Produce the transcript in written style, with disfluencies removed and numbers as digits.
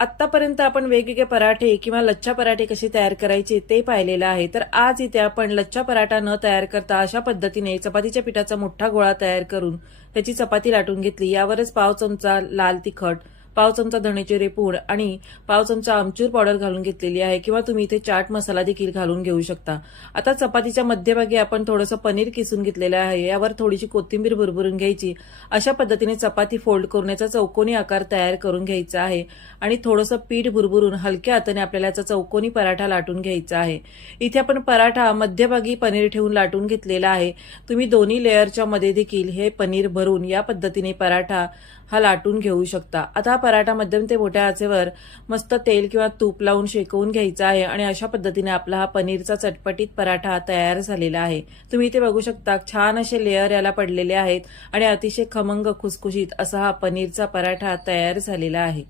आतापर्यंत आपण वेगवेगळे पराठे किंवा लच्छा पराठे कसे तयार करायचे ते पाहिलेलं आहे. तर आज इथे आपण लच्छा पराठा न तयार करता अशा पद्धतीने चपातीच्या पिठाचा मोठा गोळा तयार करून त्याची चपाती लाटून घेतली. यावरच पाव चमचा लाल तिखट, पाव चमचा धणेजिरे पूड आणि पाव चमचा आमचूर पावडर घालून घेतलेली आहे किंवा तुम्ही इथे चाट मसाला देखील घालून घेऊ शकता. आता चपातीच्या मध्यभागी आपण थोडंसं पनीर किसून घेतलेलं आहे. यावर थोडीशी कोथिंबीर भरभरून घ्यायची. अशा पद्धतीने चपाती फोल्ड करून याचा चौकोनी आकार तयार करून घ्यायचा आहे आणि थोडंसं पीठ भरभरून हलक्या हाताने आपल्याला याचा चौकोनी पराठा लाटून घ्यायचा आहे. इथे आपण पराठा मध्यभागी पनीर ठेवून लाटून घेतलेला आहे. तुम्ही दोन्ही लेअरच्या मध्ये देखील हे पनीर भरून या पद्धतीने पराठा हा लाटून घेऊ शकता. आता हा पराठा मध्यम ते मोठ्या आचेवर मस्त तेल किंवा तूप लावून शेकवून घ्यायचा आहे आणि अशा पद्धतीने आपला हा पनीरचा चटपटीत पराठा तयार झालेला आहे. तुम्ही इथे बघू शकता छान असे लेअर याला पडलेले आहेत आणि अतिशय खमंग खुसखुशीत असा हा पनीरचा पराठा तयार झालेला आहे.